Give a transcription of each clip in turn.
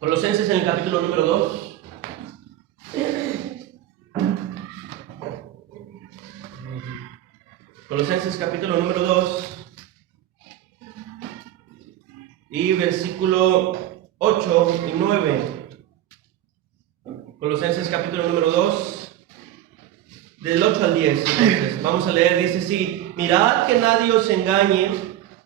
Colosenses en el capítulo número 2. Colosenses capítulo número 2 y versículo 8 y 9. Colosenses capítulo número 2, del 8 al 10. Entonces, vamos a leer, dice así: mirad que nadie os engañe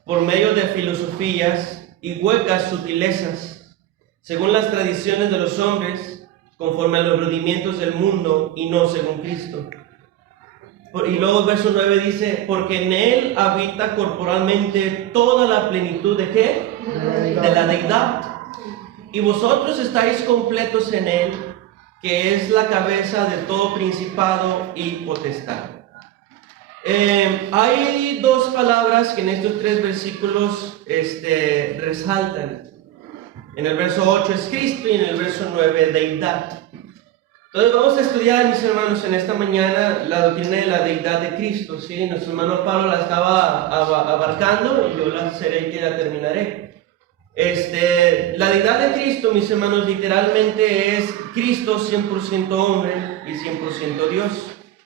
por medio de filosofías y huecas sutilezas, según las tradiciones de los hombres, conforme a los rudimientos del mundo y no según Cristo. Y luego el verso 9 dice: porque en Él habita corporalmente toda la plenitud ¿de qué? De la deidad. Y vosotros estáis completos en Él, que es la cabeza de todo principado y potestad. Hay dos palabras que en estos tres versículos resaltan. En el verso 8 es Cristo y en el verso 9 deidad. Entonces vamos a estudiar, mis hermanos, en esta mañana la doctrina de la deidad de Cristo, ¿sí? Nuestro hermano Pablo la estaba abarcando y yo la seré que la terminaré. La deidad de Cristo, mis hermanos, literalmente es Cristo 100% hombre y 100% Dios.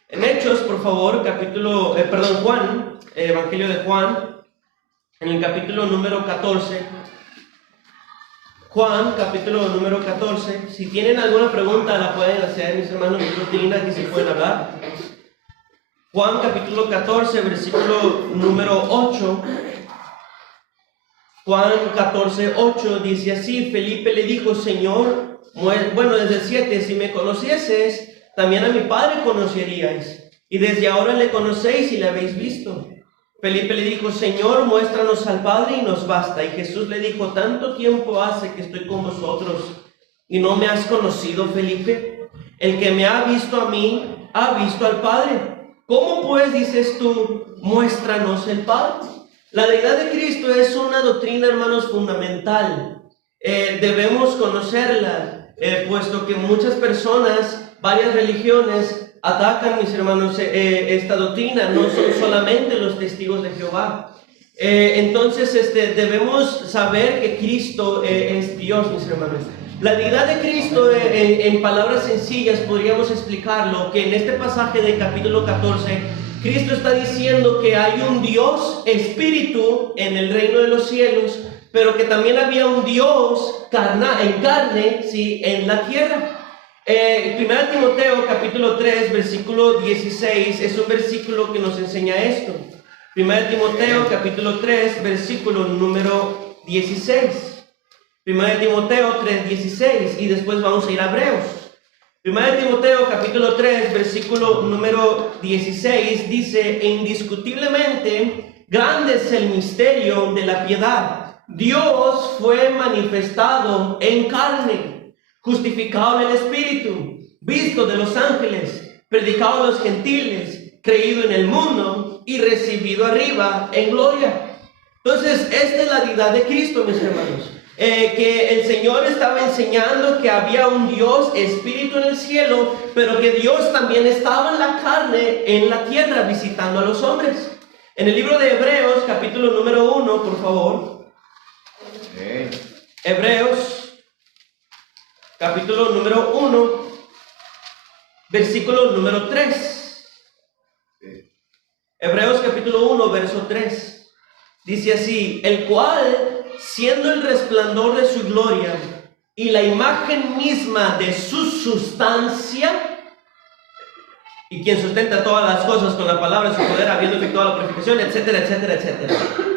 En Hechos, por favor, Juan, Evangelio de Juan, en el capítulo número 14. Juan, capítulo número 14. Si tienen alguna pregunta, la pueden hacer, mis hermanos. Aquí se pueden hablar. Juan, capítulo 14, versículo número 8. Juan 14, 8 dice así: Felipe le dijo: Señor, desde el 7, si me conocieses, también a mi Padre conoceríais, y desde ahora le conocéis y le habéis visto. Felipe le dijo: Señor, muéstranos al Padre y nos basta. Y Jesús le dijo: tanto tiempo hace que estoy con vosotros y no me has conocido, Felipe. El que me ha visto a mí, ha visto al Padre. ¿Cómo pues dices tú, muéstranos el Padre? La deidad de Cristo es una doctrina, hermanos, fundamental. Debemos conocerla, puesto que muchas personas, varias religiones, atacan, mis hermanos, esta doctrina. No son solamente los testigos de Jehová. Entonces, debemos saber que Cristo es Dios, mis hermanos. La deidad de Cristo, en palabras sencillas, podríamos explicarlo, que en este pasaje del capítulo 14, Cristo está diciendo que hay un Dios espíritu en el reino de los cielos, pero que también había un Dios en carne, ¿sí?, en la tierra. 1 Timoteo capítulo 3 versículo 16 es un versículo que nos enseña esto. 1 Timoteo capítulo 3 versículo número 16. 1 Timoteo 3, 16, y después vamos a ir a Hebreos. 1 Timoteo capítulo 3 versículo número 16 dice: e indiscutiblemente grande es el misterio de la piedad. Dios fue manifestado en carne, justificado en el Espíritu, visto de los ángeles, predicado a los gentiles, creído en el mundo y recibido arriba en gloria. Entonces, esta es la deidad de Cristo, mis hermanos. Que el Señor estaba enseñando que había un Dios espíritu en el cielo, pero que Dios también estaba en la carne, en la tierra, visitando a los hombres. En el libro de Hebreos, capítulo número 1, por favor. Hebreos, capítulo número 1, versículo número 3. Hebreos capítulo 1, verso 3. Dice así: el cual, siendo el resplandor de su gloria y la imagen misma de su sustancia, y quien sustenta todas las cosas con la palabra de su poder, habiendo efectuado la purificación, etcétera, etcétera, etcétera,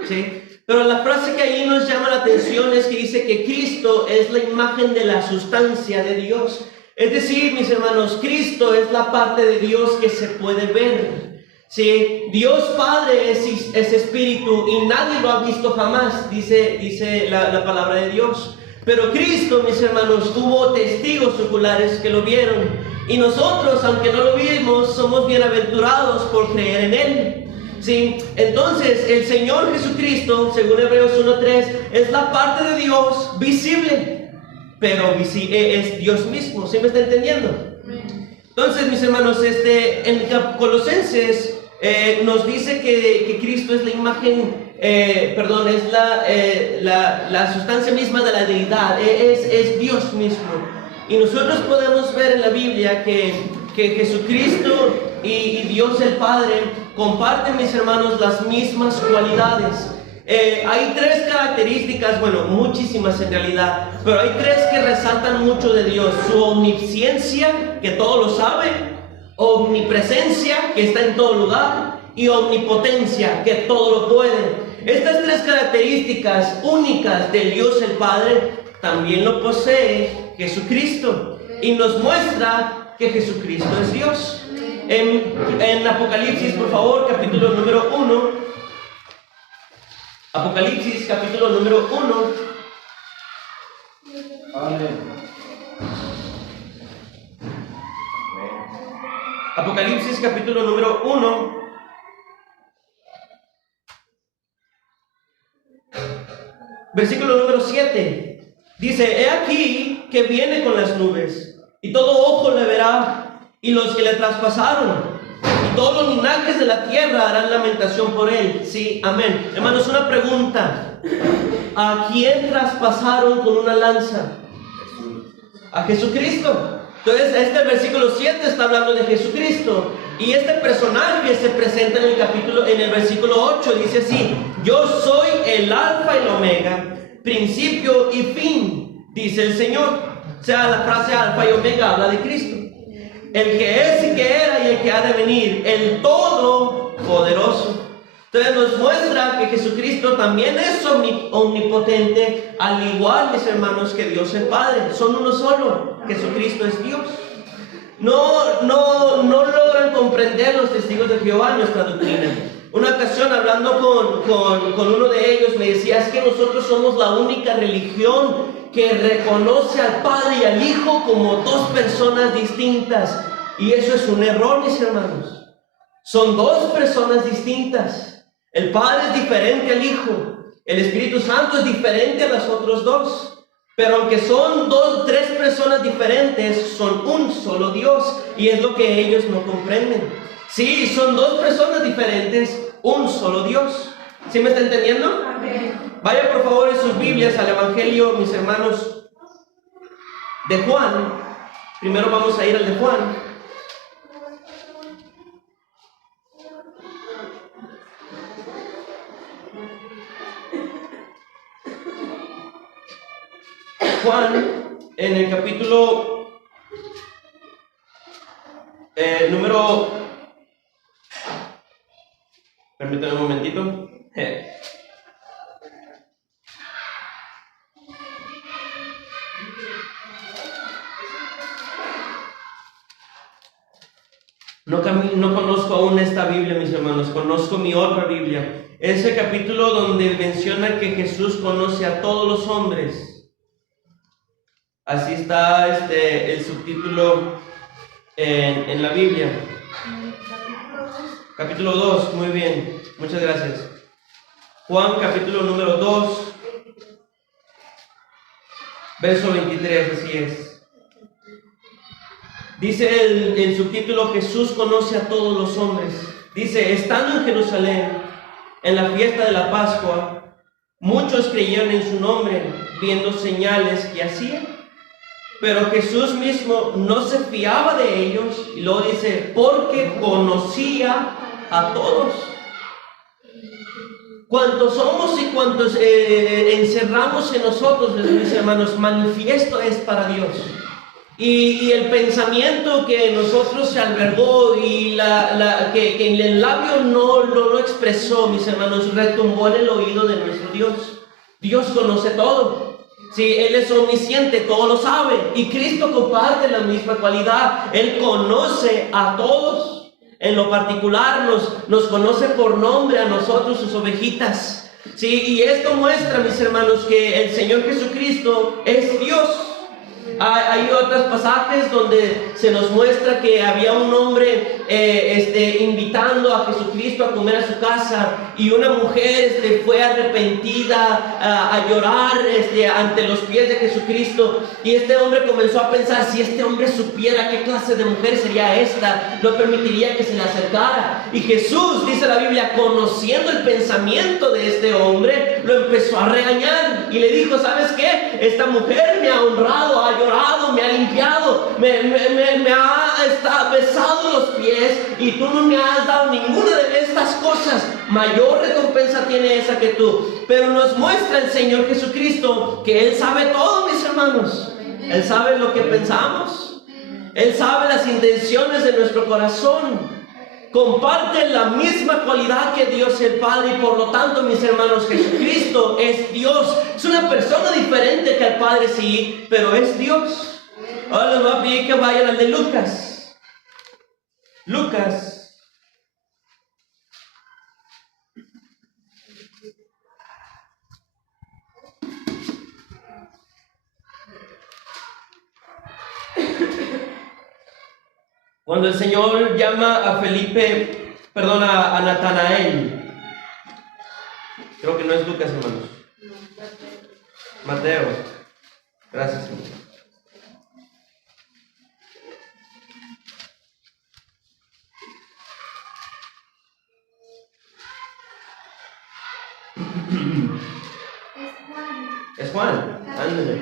¿sí? Pero la frase que ahí nos llama la atención es que dice que Cristo es la imagen de la sustancia de Dios. Es decir, mis hermanos, Cristo es la parte de Dios que se puede ver. Sí, Dios Padre es espíritu y nadie lo ha visto jamás, dice la palabra de Dios. Pero Cristo, mis hermanos, tuvo testigos oculares que lo vieron. Y nosotros, aunque no lo vimos, somos bienaventurados por creer en Él. Sí, entonces el Señor Jesucristo, según Hebreos 1:3, es la parte de Dios visible, pero es Dios mismo. ¿Sí me está entendiendo? Entonces, mis hermanos, en Colosenses nos dice que Cristo es la imagen, es la sustancia misma de la deidad, es Dios mismo. Y nosotros podemos ver en la Biblia que Jesucristo y Dios el Padre comparten, mis hermanos, las mismas cualidades. Hay tres características, bueno, muchísimas en realidad, pero hay tres que resaltan mucho de Dios: su omnisciencia, que todo lo sabe; omnipresencia, que está en todo lugar; y omnipotencia, que todo lo puede. Estas tres características únicas del Dios el Padre también lo posee Jesucristo, y nos muestra que Jesucristo es Dios. En Apocalipsis, por favor, capítulo número 1. Apocalipsis, capítulo número 1. Amén. Apocalipsis, capítulo número 1. Versículo número 7. Dice: he aquí que viene con las nubes, y todo ojo le verá, y los que le traspasaron, y todos los linajes de la tierra harán lamentación por él. Sí, amén. Hermanos, una pregunta: ¿a quién traspasaron con una lanza? A Jesucristo. Entonces, este versículo 7 está hablando de Jesucristo, y este personaje se presenta en el versículo 8. Dice así: yo soy el alfa y el omega, principio y fin, dice el Señor. O sea, la frase alfa y omega habla de Cristo, el que es y que era y el que ha de venir, el todopoderoso. Entonces nos muestra que Jesucristo también es omnipotente, al igual, mis hermanos, que Dios el Padre. Son uno solo. Jesucristo es Dios. No logran comprender los testigos de Jehová nuestra doctrina. Una ocasión, hablando con uno de ellos, me decía: es que nosotros somos la única religión que reconoce al Padre y al Hijo como dos personas distintas. Y eso es un error, mis hermanos. Son dos personas distintas. El Padre es diferente al Hijo. El Espíritu Santo es diferente a los otros dos. Pero aunque son tres personas diferentes, son un solo Dios. Y es lo que ellos no comprenden. Sí, son dos personas diferentes, un solo Dios. ¿Sí me está entendiendo? Amén. Vaya por favor en sus Biblias al Evangelio, mis hermanos, de Juan. Primero vamos a ir al de Juan. Juan, en el capítulo número... Permítanme un momentito. No conozco aún esta Biblia, mis hermanos. Conozco mi otra Biblia. Es el capítulo donde menciona que Jesús conoce a todos los hombres. Así está el subtítulo en la Biblia. Capítulo 2, muy bien, muchas gracias. Juan, capítulo número 2, verso 23, así es. Dice el subtítulo: Jesús conoce a todos los hombres. Dice: estando en Jerusalén, en la fiesta de la Pascua, muchos creyeron en su nombre, viendo señales que hacía. Pero Jesús mismo no se fiaba de ellos, y luego dice: porque conocía a todos. Cuantos somos y cuantos encerramos en nosotros, mis hermanos, manifiesto es para Dios. Y el pensamiento que en nosotros se albergó y que en el labio no lo expresó, mis hermanos, retumbó en el oído de nuestro Dios. Dios conoce todo. Sí, Él es omnisciente, todo lo sabe. Y Cristo comparte la misma cualidad. Él conoce a todos. En lo particular nos conoce por nombre a nosotros, sus ovejitas. Sí, y esto muestra, mis hermanos, que el Señor Jesucristo es Dios. Hay otros pasajes donde se nos muestra que había un hombre invitando a Jesucristo a comer a su casa, y una mujer fue arrepentida a llorar ante los pies de Jesucristo, y este hombre comenzó a pensar: si este hombre supiera qué clase de mujer sería esta, no permitiría que se le acercara. Y Jesús, dice la Biblia, conociendo el pensamiento de este hombre, lo empezó a regañar y le dijo: ¿sabes qué? Esta mujer me ha honrado, ha llorado, me ha limpiado, me ha besado los pies, y tú no me has dado ninguna de estas cosas. Mayor recompensa tiene esa que tú. Pero nos muestra el Señor Jesucristo que Él sabe todo, mis hermanos. Él sabe lo que pensamos, Él sabe las intenciones de nuestro corazón. Comparten la misma cualidad que Dios el Padre, y por lo tanto, mis hermanos, Jesucristo es Dios. Es una persona diferente que al Padre, sí, pero es Dios. Ahora les voy a pedir que vayan al de Lucas. Lucas. Cuando el Señor llama a a Natanael. Creo que no es Lucas, hermanos. Mateo. Gracias, Señor. Es Juan. Ándale.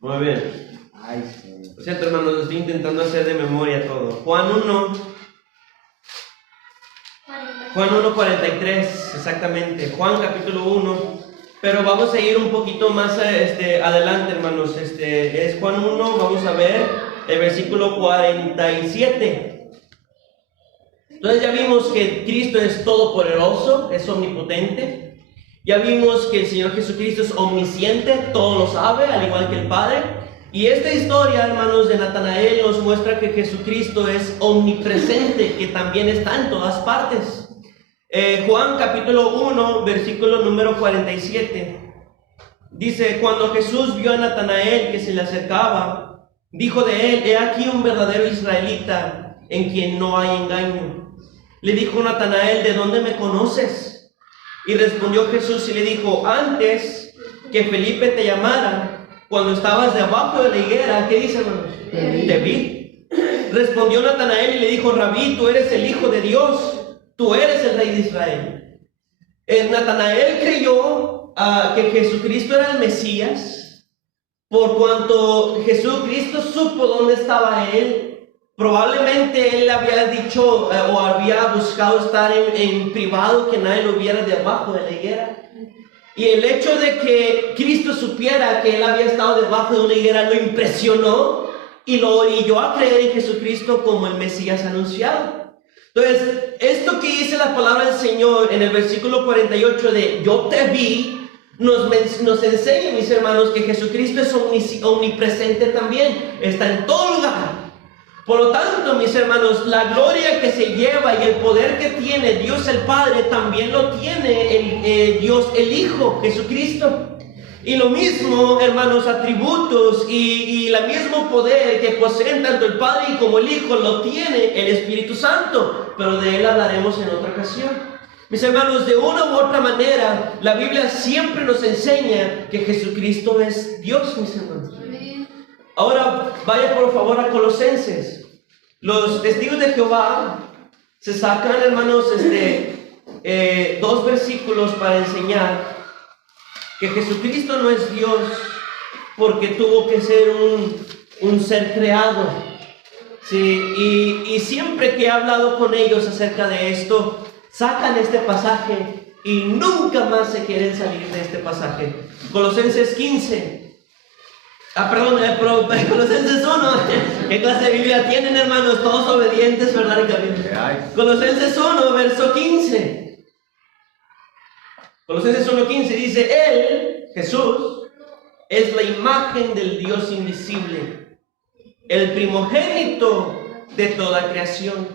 Muy bien. Ay, sí. Lo siento, hermanos, estoy intentando hacer de memoria todo. Juan 1:43, exactamente. Juan capítulo 1. Pero vamos a ir un poquito más adelante, hermanos. Es Juan 1, vamos a ver el versículo 47. Entonces ya vimos que Cristo es todopoderoso, es omnipotente. Ya vimos que el Señor Jesucristo es omnisciente, todo lo sabe, al igual que el Padre. Y esta historia, hermanos, de Natanael nos muestra que Jesucristo es omnipresente, que también está en todas partes. Juan capítulo 1, versículo número 47. Dice: cuando Jesús vio a Natanael que se le acercaba, dijo de él: he aquí un verdadero israelita en quien no hay engaño. Le dijo Natanael: ¿de dónde me conoces? Y respondió Jesús y le dijo: antes que Felipe te llamara, cuando estabas debajo de la higuera, ¿qué dice, hermanos? Te vi. Respondió Natanael y le dijo: Rabí, tú eres el Hijo de Dios, tú eres el Rey de Israel. Natanael creyó que Jesucristo era el Mesías, por cuanto Jesucristo supo dónde estaba él. Probablemente él había dicho o había buscado estar en privado, que nadie lo viera debajo de la higuera. Y el hecho de que Cristo supiera que él había estado debajo de una higuera lo impresionó y lo orilló a creer en Jesucristo como el Mesías anunciado. Entonces, esto que dice la palabra del Señor en el versículo 48 de yo te vi, nos enseña, mis hermanos, que Jesucristo es omnipresente también, está en todo lugar. Por lo tanto, mis hermanos, la gloria que se lleva y el poder que tiene Dios el Padre también lo tiene Dios el Hijo, Jesucristo. Y lo mismo, hermanos, atributos y el mismo poder que poseen tanto el Padre como el Hijo lo tiene el Espíritu Santo, pero de él hablaremos en otra ocasión. Mis hermanos, de una u otra manera, la Biblia siempre nos enseña que Jesucristo es Dios, mis hermanos. Ahora, vaya por favor a Colosenses. Los testigos de Jehová se sacan, hermanos, dos versículos para enseñar que Jesucristo no es Dios porque tuvo que ser un ser creado. Sí, y siempre que he hablado con ellos acerca de esto, sacan este pasaje y nunca más se quieren salir de este pasaje. Colosenses 15. Colosenses 1. ¿Qué clase de Biblia tienen, hermanos? Todos obedientes, ¿verdad? Colosenses 1, verso 15. Colosenses 1:15 dice: Él, Jesús, es la imagen del Dios invisible, el primogénito de toda creación.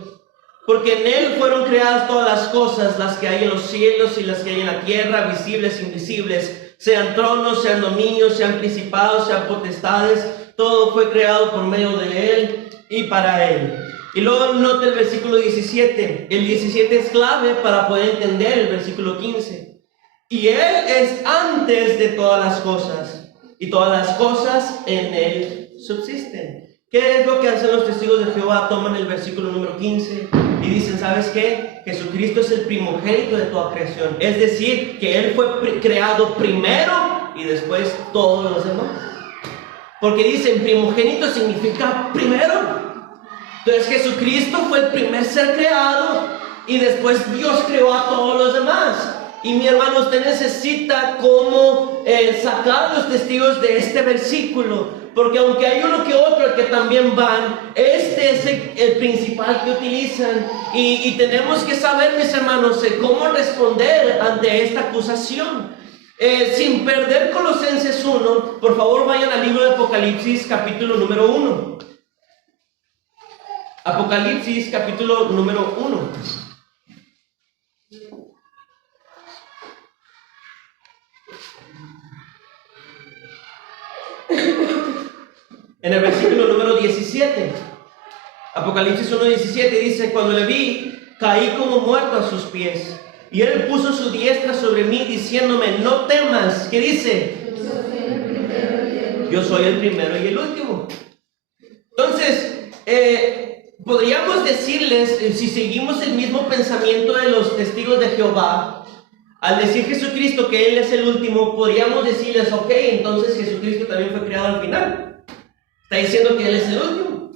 Porque en Él fueron creadas todas las cosas, las que hay en los cielos y las que hay en la tierra, visibles e invisibles, sean tronos, sean dominios, sean principados, sean potestades. todo fue creado por medio de Él y para Él. Y luego nota el versículo 17. El 17 es clave para poder entender el versículo 15. Y Él es antes de todas las cosas, y todas las cosas en Él subsisten. ¿Qué es lo que hacen los testigos de Jehová? Toman el versículo número 15 y dicen, ¿sabes qué? Jesucristo es el primogénito de toda creación. Es decir, que Él fue creado primero y después todos los demás. Porque dicen, primogénito significa primero. Entonces Jesucristo fue el primer ser creado y después Dios creó a todos los demás. Y mi hermano, usted necesita cómo sacar los testigos de este versículo, porque aunque hay uno que otro que también van, este es el principal que utilizan, y tenemos que saber, mis hermanos, cómo responder ante esta acusación. Sin perder Colosenses 1, por favor vayan al libro de Apocalipsis capítulo número 1. Apocalipsis capítulo número 1. En el versículo número 17, Apocalipsis 1:17 dice, cuando le vi, caí como muerto a sus pies, y Él puso su diestra sobre mí, diciéndome, no temas. ¿Qué dice? Yo soy el primero y el último. Entonces, podríamos decirles, si seguimos el mismo pensamiento de los testigos de Jehová, al decir Jesucristo que Él es el último, podríamos decirles, ok, entonces Jesucristo también fue creado al final. Está diciendo que Él es el último.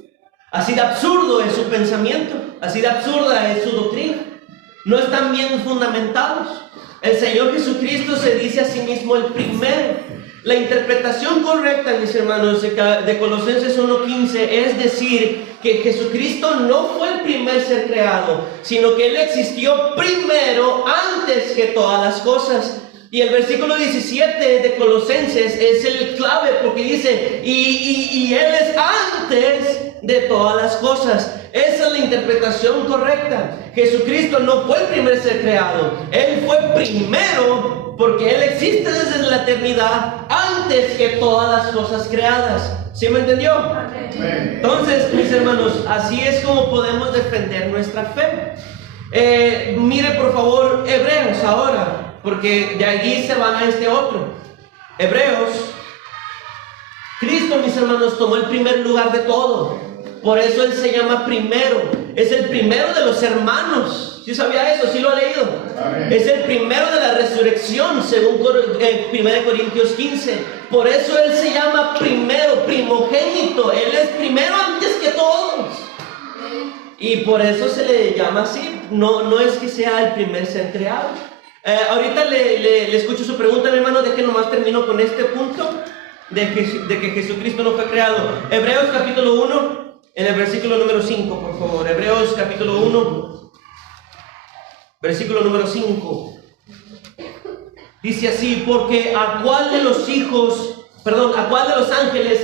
Así de absurdo es su pensamiento, así de absurda es su doctrina. No están bien fundamentados. El Señor Jesucristo se dice a sí mismo el primero. La interpretación correcta, mis hermanos, de Colosenses 1:15 es decir que Jesucristo no fue el primer ser creado, sino que Él existió primero, antes que todas las cosas. Y el versículo 17 de Colosenses es el clave, porque dice, y Él es antes de todas las cosas. Esa es la interpretación correcta. Jesucristo no fue el primer ser creado, Él fue primero, porque Él existe desde la eternidad, antes que todas las cosas creadas. ¿Sí me entendió? Entonces, mis hermanos, así es como podemos defender nuestra fe. Mire por favor Hebreos ahora, porque de allí se van a este otro. Hebreos. Cristo, mis hermanos, tomó el primer lugar de todo. Por eso Él se llama primero. Es el primero de los hermanos. ¿Sí sabía eso? ¿Sí lo ha leído? Amén. Es el primero de la resurrección, según 1 Corintios 15. Por eso Él se llama primero, primogénito. Él es primero antes que todos. Y por eso se le llama así. No es que sea el primer ser creado. Ahorita le escucho su pregunta, mi hermano. Deje nomás termino con este punto de que Jesucristo no fue creado. Hebreos capítulo 1, en el versículo número 5, por favor. Hebreos capítulo 1, versículo número 5. Dice así, porque a cuál de los ángeles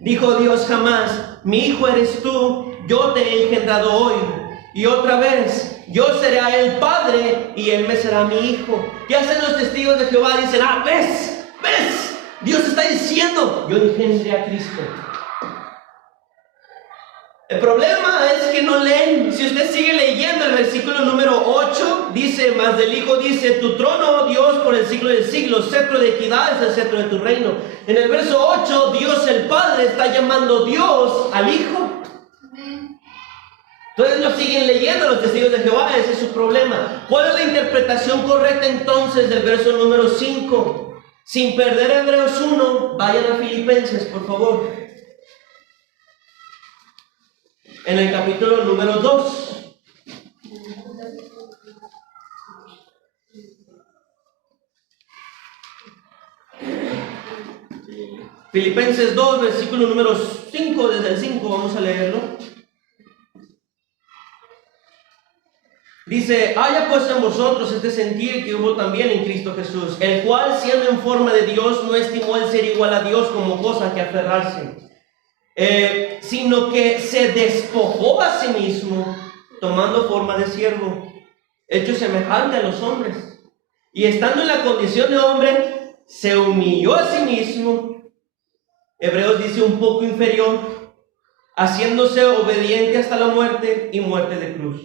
dijo Dios jamás, mi hijo eres tú, yo te he engendrado hoy. Y otra vez, yo seré a él padre y él me será mi hijo. ¿Qué hacen los testigos de Jehová? Dicen, ¿ves? Dios está diciendo, yo engendré a Cristo. El problema es que no leen. Si usted sigue leyendo el versículo número 8, dice, más del Hijo dice, tu trono, oh Dios, por el siglo de siglos, cetro de equidad es el cetro de tu reino. En el verso 8, Dios el Padre está llamando Dios al Hijo. Entonces lo siguen leyendo los testigos de Jehová, ese es su problema. ¿Cuál es la interpretación correcta entonces del verso número 5? Sin perder Hebreos 1, vayan a Filipenses, por favor. En el capítulo número 2. Filipenses 2, versículo número 5, desde el 5 vamos a leerlo. Dice, haya pues en vosotros este sentir que hubo también en Cristo Jesús, el cual siendo en forma de Dios no estimó el ser igual a Dios como cosa que aferrarse, sino que se despojó a sí mismo, tomando forma de siervo, hecho semejante a los hombres, y estando en la condición de hombre, se humilló a sí mismo, Hebreos dice un poco inferior, haciéndose obediente hasta la muerte y muerte de cruz.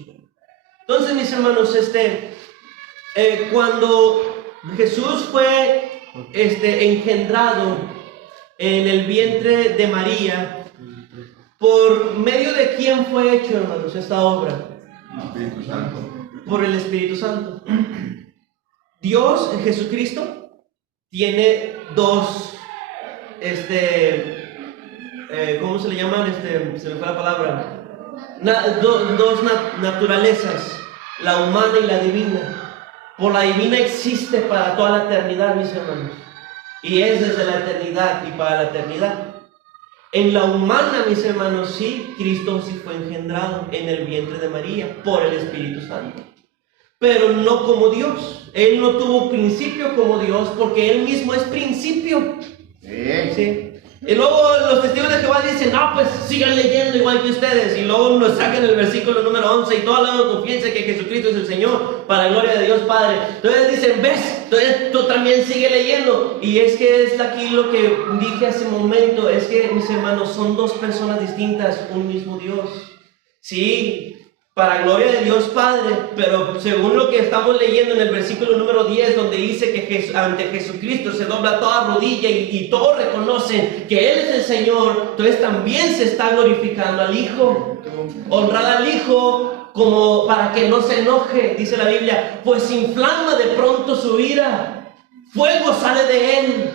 Entonces, mis hermanos, cuando Jesús fue engendrado en el vientre de María, ¿por medio de quién fue hecho, hermanos, esta obra? Espíritu Santo. Por el Espíritu Santo. Dios, Jesucristo, tiene dos, ¿cómo se le llaman? Se me fue la palabra. Dos naturalezas, la humana y la divina. Por la divina existe para toda la eternidad, mis hermanos. Y es desde la eternidad y para la eternidad. En la humana, mis hermanos, sí, Cristo sí fue engendrado en el vientre de María por el Espíritu Santo. Pero no como Dios. Él no tuvo principio como Dios porque Él mismo es principio. ¿Sí? Y luego los testigos de Jehová dicen, no, pues sigan leyendo igual que ustedes. Y luego nos sacan el versículo número 11 y todos hablando confianza que Jesucristo es el Señor para la gloria de Dios Padre. Entonces dicen, ves, entonces tú también sigue leyendo. Y es que es aquí lo que dije hace un momento, es que, mis hermanos, son dos personas distintas, un mismo Dios. Sí, para gloria de Dios Padre, pero según lo que estamos leyendo en el versículo número 10, donde dice que ante Jesucristo se dobla toda rodilla y todos reconocen que Él es el Señor, entonces también se está glorificando al Hijo. Honrad al Hijo como para que no se enoje, dice la Biblia, pues inflama de pronto su ira, fuego sale de Él.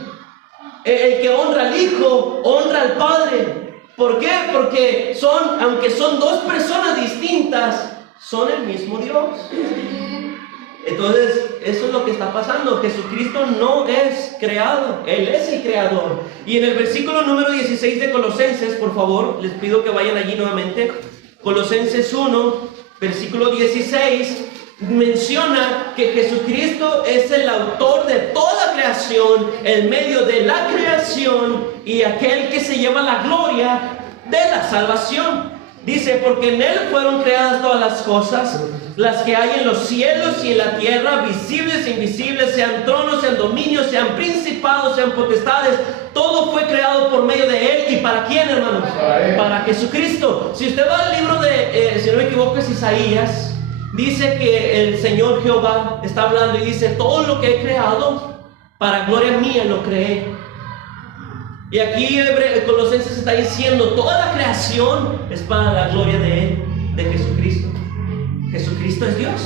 El que honra al Hijo, honra al Padre. ¿Por qué? Porque aunque son dos personas distintas, son el mismo Dios. Entonces, eso es lo que está pasando. Jesucristo no es creado, Él es el creador. Y en el versículo número 16 de Colosenses, por favor, les pido que vayan allí nuevamente. Colosenses 1, versículo 16, menciona que Jesucristo es el autor de toda creación, el medio de la creación y aquel que se lleva la gloria de la salvación. Dice, porque en Él fueron creadas todas las cosas, las que hay en los cielos y en la tierra, visibles e invisibles, sean tronos, sean dominios, sean principados, sean potestades. Todo fue creado por medio de Él. ¿Y para quién, hermanos? Para Jesucristo. Si usted va al libro de, si no me equivoco, es Isaías, dice que el Señor Jehová está hablando y dice, todo lo que he creado, para gloria mía lo creé. Y aquí Colosenses está diciendo, toda la creación es para la gloria de Él, de Jesucristo. Jesucristo es Dios.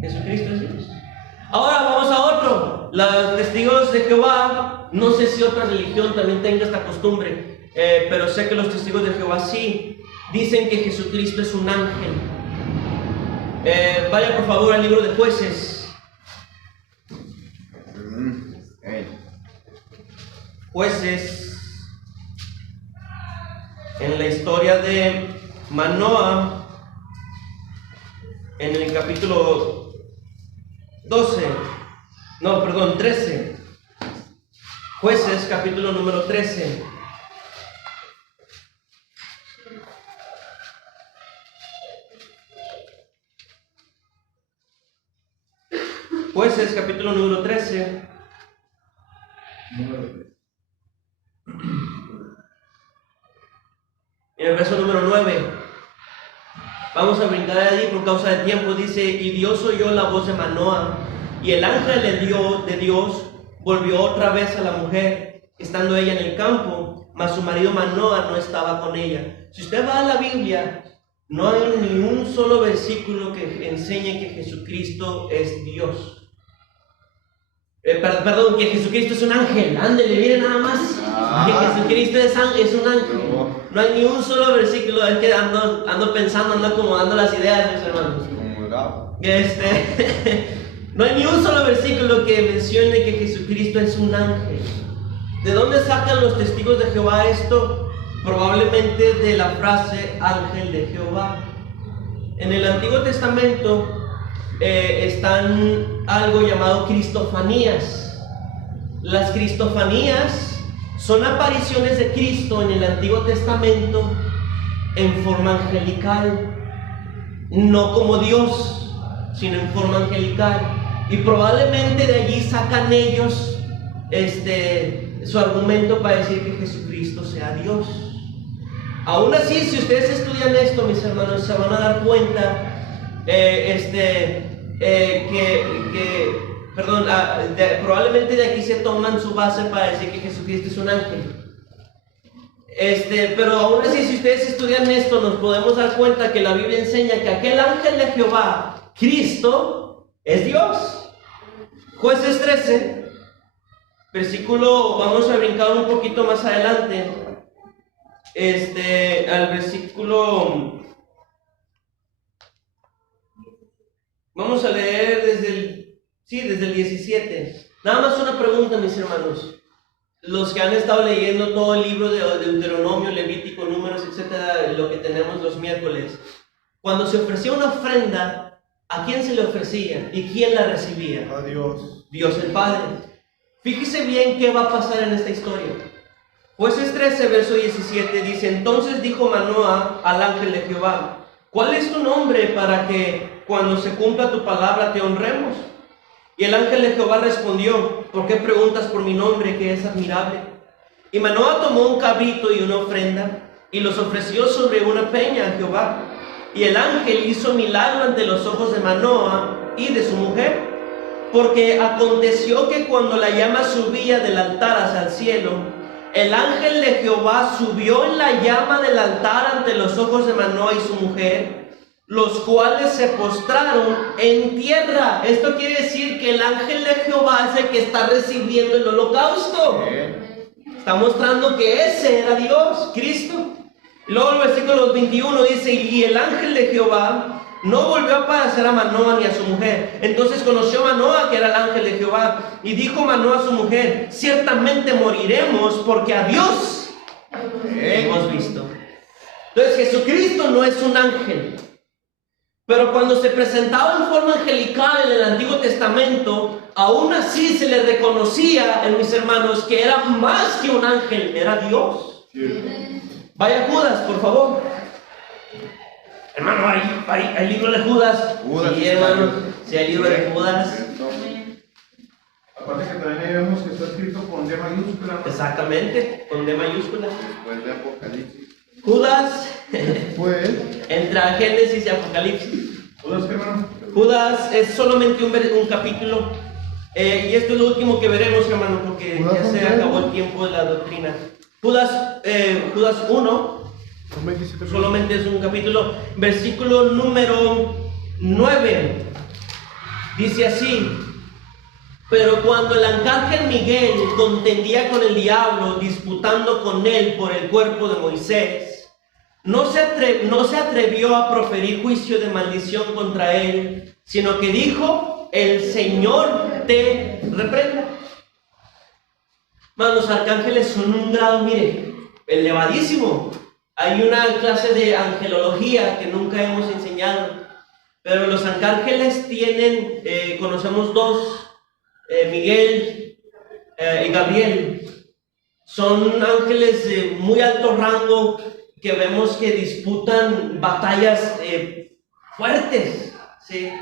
Jesucristo es Dios. Ahora vamos a otro. Los testigos de Jehová, no sé si otra religión también tenga esta costumbre, pero sé que los testigos de Jehová sí, dicen que Jesucristo es un ángel. Vaya por favor al libro de Jueces. Jueces, en la historia de Manoah, en el capítulo 13. Jueces, capítulo número 13. Jueces, capítulo número 13. En el verso número 9. Vamos a brincar allí por causa del tiempo. Dice, y Dios oyó la voz de Manoah, y el ángel de Dios volvió otra vez a la mujer, estando ella en el campo, mas su marido Manoah no estaba con ella. Si usted va a la Biblia, no hay ni un solo versículo que enseñe que Jesucristo es Dios. Perdón, que Jesucristo es un ángel. Ándele, miren nada más. Que Jesucristo es un ángel. No hay ni un solo versículo. Es que ando pensando, ando acomodando las ideas, mis hermanos. No hay ni un solo versículo que mencione que Jesucristo es un ángel. ¿De dónde sacan los testigos de Jehová esto? Probablemente de la frase ángel de Jehová. En el Antiguo Testamento están algo llamado cristofanías. Las cristofanías son apariciones de Cristo en el Antiguo Testamento en forma angelical, no como Dios, sino en forma angelical. Y probablemente de allí sacan ellos su argumento para decir que Jesucristo sea Dios. Aún así, si ustedes estudian esto, mis hermanos, se van a dar cuenta probablemente de aquí se toman su base para decir que Jesucristo es un ángel. Pero aún así, si ustedes estudian esto, nos podemos dar cuenta que la Biblia enseña que aquel ángel de Jehová, Cristo, es Dios. Jueces 13, versículo, vamos a brincar un poquito más adelante, al versículo, vamos a leer desde el 17. Nada más una pregunta, mis hermanos. Los que han estado leyendo todo el libro de Deuteronomio, Levítico, Números, etcétera, lo que tenemos los miércoles. Cuando se ofrecía una ofrenda, ¿a quién se le ofrecía? ¿Y quién la recibía? A Dios. Dios el Padre. Fíjese bien qué va a pasar en esta historia. Jueces 13, verso 17 dice: entonces dijo Manoah al ángel de Jehová: ¿cuál es tu nombre para que cuando se cumpla tu palabra te honremos? Y el ángel de Jehová respondió: ¿por qué preguntas por mi nombre, que es admirable? Y Manoah tomó un cabrito y una ofrenda, y los ofreció sobre una peña a Jehová. Y el ángel hizo milagro ante los ojos de Manoah y de su mujer, porque aconteció que cuando la llama subía del altar hacia el cielo, el ángel de Jehová subió en la llama del altar ante los ojos de Manoah y su mujer, los cuales se postraron en tierra. Esto quiere decir que el ángel de Jehová es el que está recibiendo el holocausto. Está mostrando que ese era Dios, Cristo. Luego el versículo 21 dice: y el ángel de Jehová no volvió a aparecer a Manoah ni a su mujer. Entonces conoció Manoah que era el ángel de Jehová, y dijo Manoah a su mujer: ciertamente moriremos, porque a Dios hemos visto. Entonces Jesucristo no es un ángel. Pero cuando se presentaba en forma angelical en el Antiguo Testamento, aún así se le reconocía, en mis hermanos, que era más que un ángel, era Dios. Vaya Judas, por favor. Hermano, ¿hay libro de Judas? Sí, hermano, sí hay libro de Judas. Aparte que también ahí vemos que está escrito con D mayúscula. Exactamente, con D mayúscula. Después de Apocalipsis. Judas, Pues, entre Génesis y Apocalipsis. ¿Judas qué, hermano? Judas es solamente un capítulo. Y esto es lo último que veremos, hermano, porque ya se acabó el tiempo de la doctrina. Judas 1, solamente es un capítulo. Versículo número 9. Dice así: pero cuando el arcángel Miguel contendía con el diablo, disputando con él por el cuerpo de Moisés, no se atrevió a proferir juicio de maldición contra él, sino que dijo: el Señor te reprenda. Mas los arcángeles son un grado, mire, elevadísimo. Hay una clase de angelología que nunca hemos enseñado, pero los arcángeles tienen, conocemos dos, Miguel y Gabriel. Son ángeles de muy alto rango que vemos que disputan batallas fuertes, ¿sí?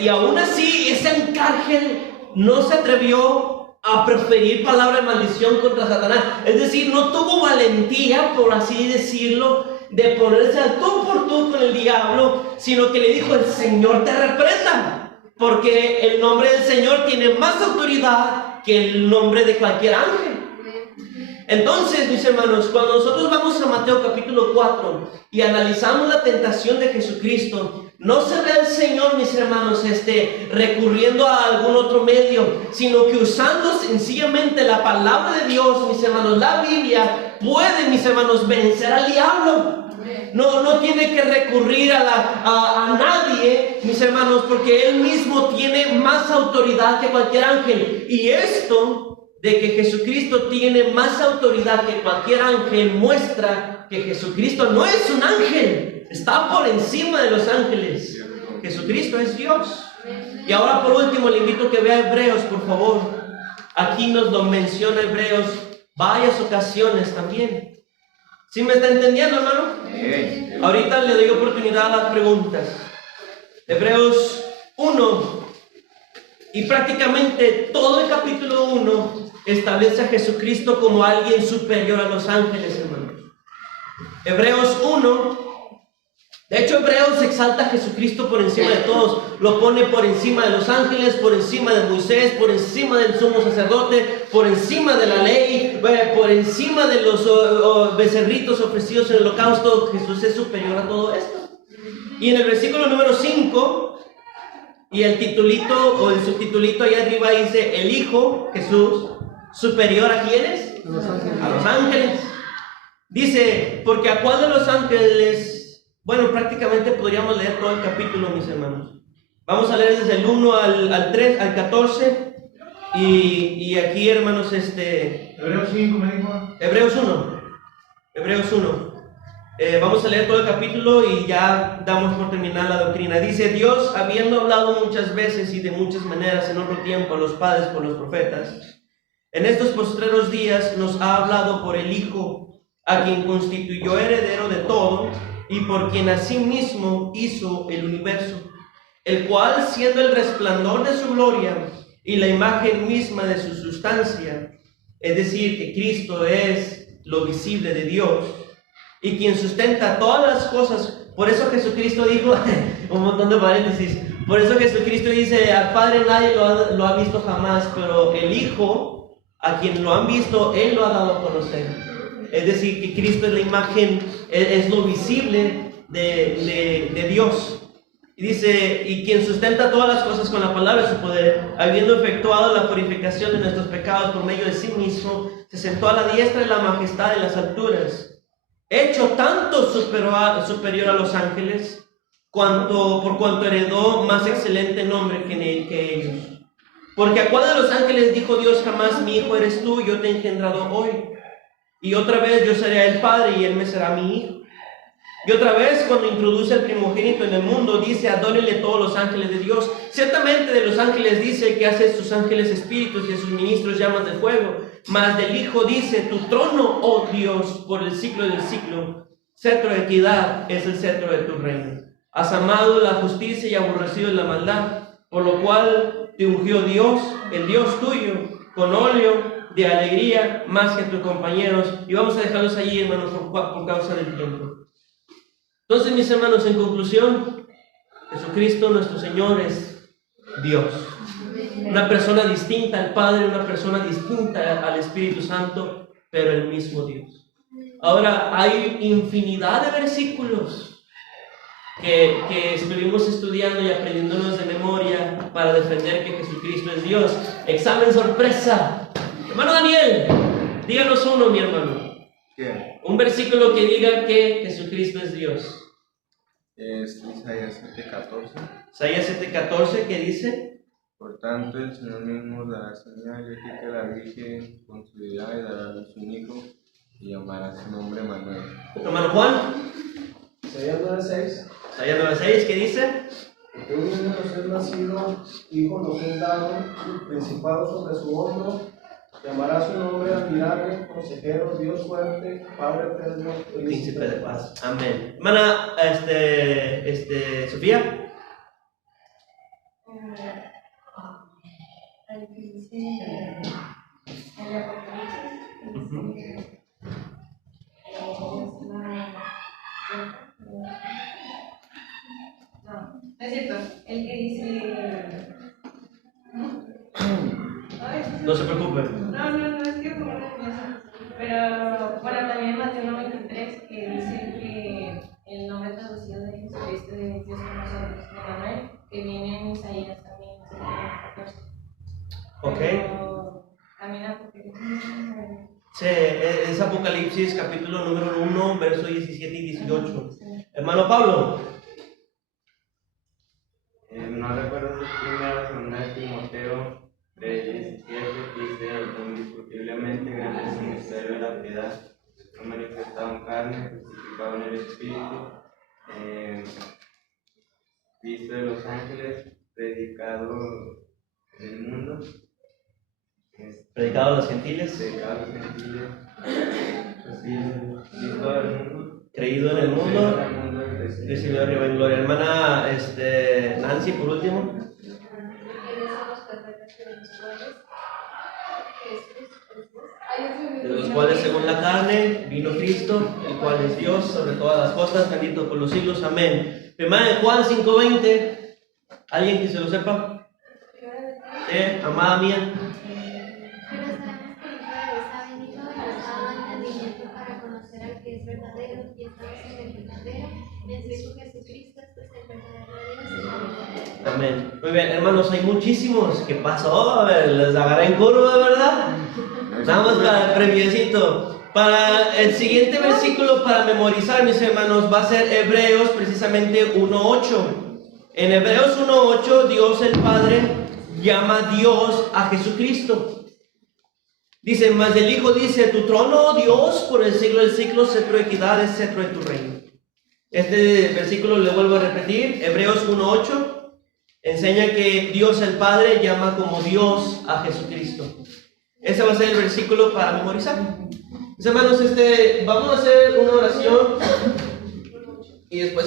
Y aún así ese arcángel no se atrevió a preferir palabra de maldición contra Satanás. Es decir, no tuvo valentía, por así decirlo, de ponerse al tú por tú con el diablo, sino que le dijo: el Señor te reprenda, porque el nombre del Señor tiene más autoridad que el nombre de cualquier ángel. Entonces, mis hermanos, cuando nosotros vamos a Mateo capítulo 4 y analizamos la tentación de Jesucristo, no se ve al Señor, mis hermanos, recurriendo a algún otro medio, sino que usando sencillamente la palabra de Dios, mis hermanos, la Biblia puede, mis hermanos, vencer al diablo. No tiene que recurrir a nadie, mis hermanos, porque Él mismo tiene más autoridad que cualquier ángel. Y esto de que Jesucristo tiene más autoridad que cualquier ángel muestra que Jesucristo no es un ángel, está por encima de los ángeles. Jesucristo es Dios. Y ahora por último le invito a que vea Hebreos, por favor. Aquí nos lo menciona Hebreos varias ocasiones también. ¿Sí me está entendiendo, hermano? Ahorita le doy oportunidad a las preguntas. Hebreos 1, Y prácticamente todo el capítulo 1 establece a Jesucristo como alguien superior a los ángeles, hermanos. Hebreos 1, de hecho Hebreos exalta a Jesucristo por encima de todos, lo pone por encima de los ángeles, por encima de Moisés, por encima del sumo sacerdote, por encima de la ley, por encima de los becerritos ofrecidos en el holocausto. Jesús es superior a todo esto. Y en el versículo número 5, y el titulito o el subtitulito ahí arriba dice: el Hijo, Jesús, superior ¿a quiénes? A los ángeles. Dice, porque ¿a cuál de los ángeles? Bueno, prácticamente podríamos leer todo el capítulo, mis hermanos. Vamos a leer desde el 1 al 3, al 14. Y aquí, hermanos, Hebreos 5, me dijo. Hebreos 1. Hebreos 1. Vamos a leer todo el capítulo y ya damos por terminada la doctrina. Dice: Dios, habiendo hablado muchas veces y de muchas maneras en otro tiempo a los padres por los profetas, en estos postreros días nos ha hablado por el Hijo, a quien constituyó heredero de todo y por quien asimismo hizo el universo, el cual, siendo el resplandor de su gloria y la imagen misma de su sustancia, es decir, que Cristo es lo visible de Dios, y quien sustenta todas las cosas. Por eso Jesucristo dijo, un montón de paréntesis, por eso Jesucristo dice: al Padre nadie lo ha visto jamás, pero el Hijo, a quien lo han visto, Él lo ha dado a conocer. Es decir, que Cristo es la imagen, es lo visible de Dios. Y dice: y quien sustenta todas las cosas con la palabra de su poder, habiendo efectuado la purificación de nuestros pecados por medio de sí mismo, se sentó a la diestra de la majestad de las alturas, hecho tanto superior a los ángeles, por cuanto heredó más excelente nombre que ellos. Porque ¿a cuál de los ángeles dijo Dios jamás: mi hijo eres tú, yo te he engendrado hoy? Y otra vez: yo seré el padre y él me será mi hijo. Y otra vez, cuando introduce el primogénito en el mundo, dice: adórenle todos los ángeles de Dios. Ciertamente de los ángeles dice que hace sus ángeles espíritus y a sus ministros llamas de fuego. Mas del Hijo dice: tu trono, oh Dios, por el siglo del siglo. Cetro de equidad es el cetro de tu reino. Has amado la justicia y aborrecido la maldad, por lo cual te ungió Dios, el Dios tuyo, con óleo de alegría más que a tus compañeros. Y vamos a dejarlos allí, hermanos, por causa del tiempo. Entonces, mis hermanos, en conclusión, Jesucristo nuestro Señor es Dios, una persona distinta al Padre, una persona distinta al Espíritu Santo, pero el mismo Dios. Ahora, hay infinidad de versículos que estuvimos estudiando y aprendiéndonos de memoria para defender que Jesucristo es Dios. Examen sorpresa. Hermano Daniel, díganos uno, mi hermano. ¿Qué? Un versículo que diga que Jesucristo es Dios. Es Isaías 7:14. Isaías 7:14, ¿qué dice? Por tanto, el Señor mismo dará señal, y aquí que la Virgen concebirá y dará a luz un hijo, y llamará su nombre Manuel. Hermano Juan. Isaías 9:6. Isaías 9:6, ¿qué dice? Porque un niño nos es nacido, hijo nos es dado, principado sobre su hombro. Llamará su nombre admirable, consejero, Dios fuerte, Padre eterno, Príncipe de paz. Amén. Hermana, Sofía. No es cierto, el que dice. No se preocupe. No, es que como no pienso. Pero bueno, también en Mateo 1:23 que dice que el nombre traducido de Jesucristo es Dios con nosotros, Manuel, que viene en Isaías también, 14. Ok. Pero también Apocalipsis. Sí, es Apocalipsis capítulo número 1, versos 17 y 18. Hermano Pablo. No recuerdo si primero son de Timoteo 3:17, dice: indiscutiblemente grande es el misterio de la piedad, no manifestado en carne, justificado en el Espíritu, visto de los ángeles, predicado en el mundo, Predicado a los gentiles. predicado a los gentiles, visto del mundo, Creído en el mundo. recibido Recibido arriba en gloria. Hermana Nancy, por último. Esos son los 14 de los cuales según la carne vino Cristo, el cual es Dios sobre todas las cosas, bendito por los siglos, amén. Primera de Juan 5:20, ¿alguien que se lo sepa? Amada mía. Pero sabemos que el Padre está bendito y nos ha dado entendimiento para conocer al que es verdadero, y estamos en el verdadero, en su Hijo Jesucristo, pues el verdadero Dios y la verdadera. Amén. Muy bien, hermanos, hay muchísimos. ¿Qué pasó? A ver, les agarré en curva, ¿verdad? Nada más para el premiecito. Para el siguiente versículo para memorizar, mis hermanos, va a ser Hebreos precisamente 1:8. En Hebreos 1:8, Dios el Padre llama a Dios a Jesucristo. Dice, mas el Hijo dice, tu trono, oh Dios, por el siglo del siglo, cetro de equidad es cetro de tu reino. Este versículo le vuelvo a repetir, Hebreos 1:8, enseña que Dios el Padre llama como Dios a Jesucristo. Ese va a ser el versículo para memorizar. Mis hermanos, vamos a hacer una oración y después